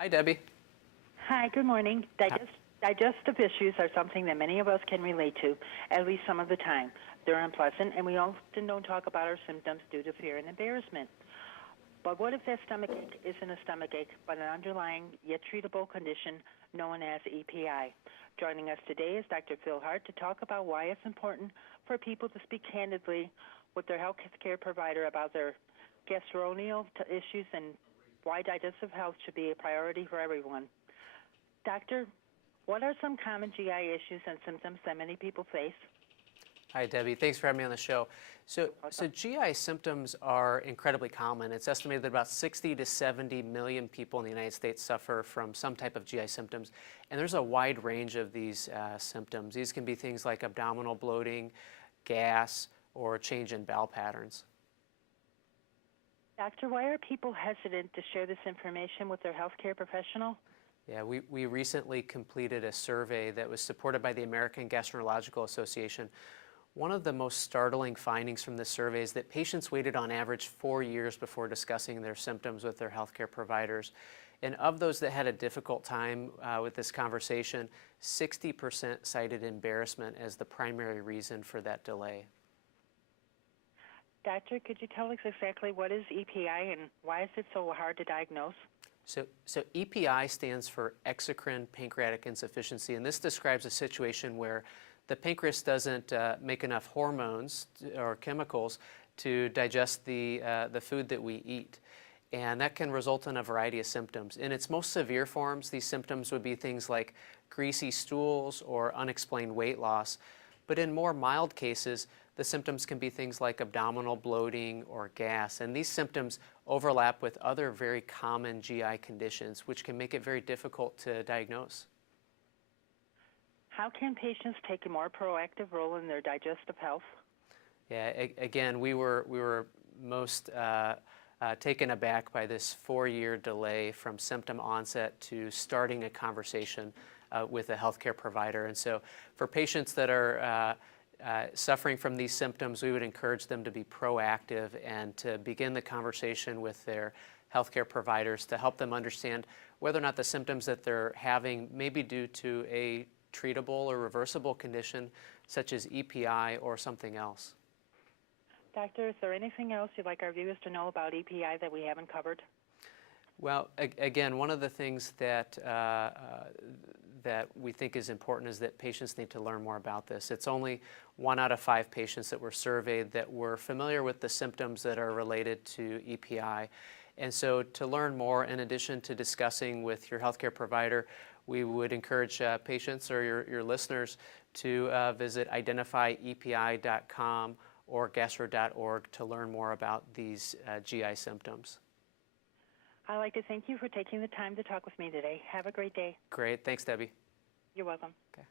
Hi, Debbie. Hi, good morning. Digestive issues are something that many of us can relate to, at least some of the time. They're unpleasant, and we often don't talk about our symptoms due to fear and embarrassment. But what if that stomachache isn't a stomachache, but an underlying yet treatable condition known as EPI? Joining us today is Dr. Phillip Hart to talk about why it's important for people to speak candidly with their health care provider about their gastrointestinal issues and why digestive health should be a priority for everyone. Doctor, what are some common GI issues and symptoms that many people face? Hi, Debbie. Thanks for having me on the show. So GI symptoms are incredibly common. It's estimated that about 60 to 70 million people in the United States suffer from some type of GI symptoms, and there's a wide range of these symptoms. These can be things like abdominal bloating, gas, or change in bowel patterns. Doctor, why are people hesitant to share this information with their healthcare professional? Yeah, we recently completed a survey that was supported by the American Gastroenterological Association. One of the most startling findings from this survey is that patients waited on average 4 years before discussing their symptoms with their healthcare providers. And of those that had a difficult time with this conversation, 60% cited embarrassment as the primary reason for that delay. Doctor, could you tell us exactly what is EPI and why is it so hard to diagnose? So EPI stands for exocrine pancreatic insufficiency, and this describes a situation where the pancreas doesn't make enough hormones or chemicals to digest the food that we eat. And that can result in a variety of symptoms. In its most severe forms, these symptoms would be things like greasy stools or unexplained weight loss. But in more mild cases, the symptoms can be things like abdominal bloating or gas. And these symptoms overlap with other very common GI conditions, which can make it very difficult to diagnose. How can patients take a more proactive role in their digestive health? Yeah, again, we were most taken aback by this 4-year delay from symptom onset to starting a conversation with a healthcare provider. And so for patients that are suffering from these symptoms, we would encourage them to be proactive and to begin the conversation with their healthcare providers to help them understand whether or not the symptoms that they're having may be due to a treatable or reversible condition such as EPI or something else. Doctor, is there anything else you'd like our viewers to know about EPI that we haven't covered? Well, again, one of the things that that we think is important is that patients need to learn more about this. It's only 1 out of 5 patients that were surveyed that were familiar with the symptoms that are related to EPI. And so to learn more, in addition to discussing with your healthcare provider, we would encourage patients or your listeners to visit identifyepi.com or gastro.org to learn more about these GI symptoms. I'd like to thank you for taking the time to talk with me today. Have a great day. Great. Thanks, Debbie. You're welcome. Okay.